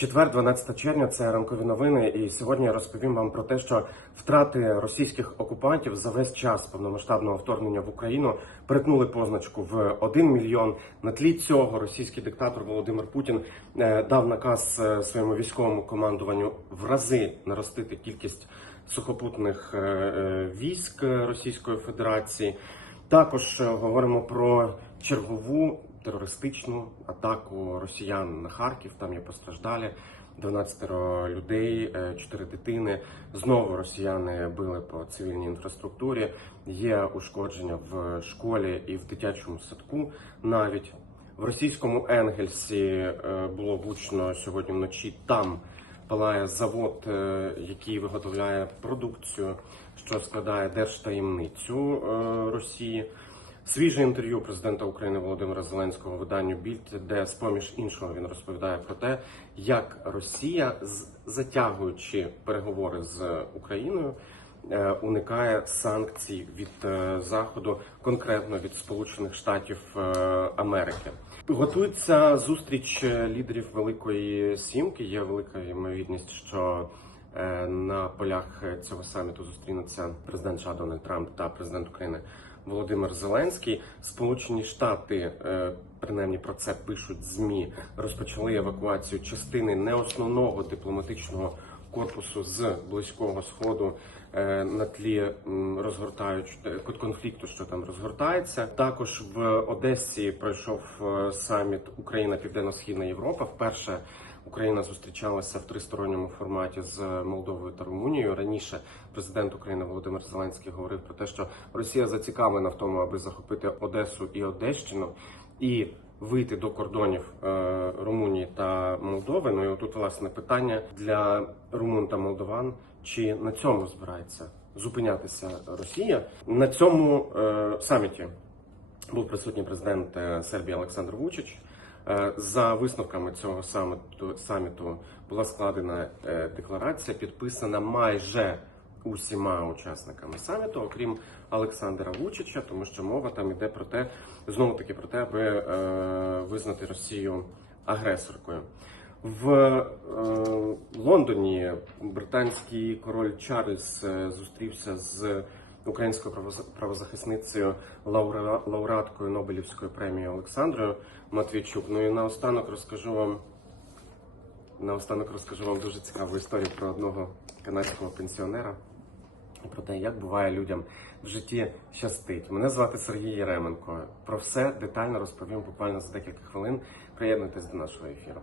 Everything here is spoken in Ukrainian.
Четвер, 12 червня, це ранкові новини. І сьогодні я розповім вам про те, що втрати російських окупантів за весь час повномасштабного вторгнення в Україну перетнули позначку в 1 мільйон. На тлі цього російський диктатор Володимир Путін е, дав наказ е, своєму військовому командуванню в рази наростити кількість сухопутних е, військ Російської Федерації. Також е, говоримо про чергову терористичну атаку росіян на Харків. Там є постраждалі 12 людей, 4 дитини. Знову росіяни били по цивільній інфраструктурі. Є ушкодження в школі і в дитячому садку. Навіть в російському Енгельсі е, було влучно сьогодні вночі. Там палає завод, е, який виготовляє продукцію, що складає держтаємницю е, Росії. Свіже інтерв'ю президента України Володимира Зеленського виданню Більд, де з поміж іншого він розповідає про те, як Росія, затягуючи переговори з Україною, уникає санкцій від е, заходу, конкретно від Сполучених Штатів е, Америки. Готується зустріч е, лідерів Великої Сімки. Є велика ймовірність, що е, на полях е, цього саміту зустрінуться президент США Дональд Трамп та президент України Володимир Зеленський. Сполучені Штати, е, принаймні про це пишуть змі, розпочали евакуацію частини не основного дипломатичного корпусу з близького сходу е, на тлі м, розгортаючи е, конфлікту, що там розгортається. Також в Одесі пройшов е, саміт Україна Південно-Східна Європа. Вперше Україна зустрічалася в тристоронньому форматі з Молдовою та Румунією. Раніше президент України Володимир Зеленський говорив про те, що Росія зацікавлена в тому, аби захопити Одесу і Одещину і вийти до кордонів е, Румунії та Молдови. Ну і отут власне питання для румун та молдован: чи на цьому збирається зупинятися Росія на цьому е, саміті? Був присутній президент е, Сербії Олександр Вучич. За висновками цього саміту, саміту була складена декларація, підписана майже усіма учасниками саміту, окрім Олександра Вучича, тому що мова там іде про те, знову таки про те, аби е, визнати Росію агресоркою. В е, Лондоні британський король Чарльз е, зустрівся з українською правоз- правозахисницею лауреаткою Нобелівської премії Олександрою Матвійчук. Ну і наостанок розкажу вам наостанок розкажу вам дуже цікаву історію про одного канадського пенсіонера. Про те, як буває людям в житті щастить. Мене звати Сергій Єременко. Про все детально розповім буквально за декілька хвилин. Приєднуйтесь до нашого ефіру.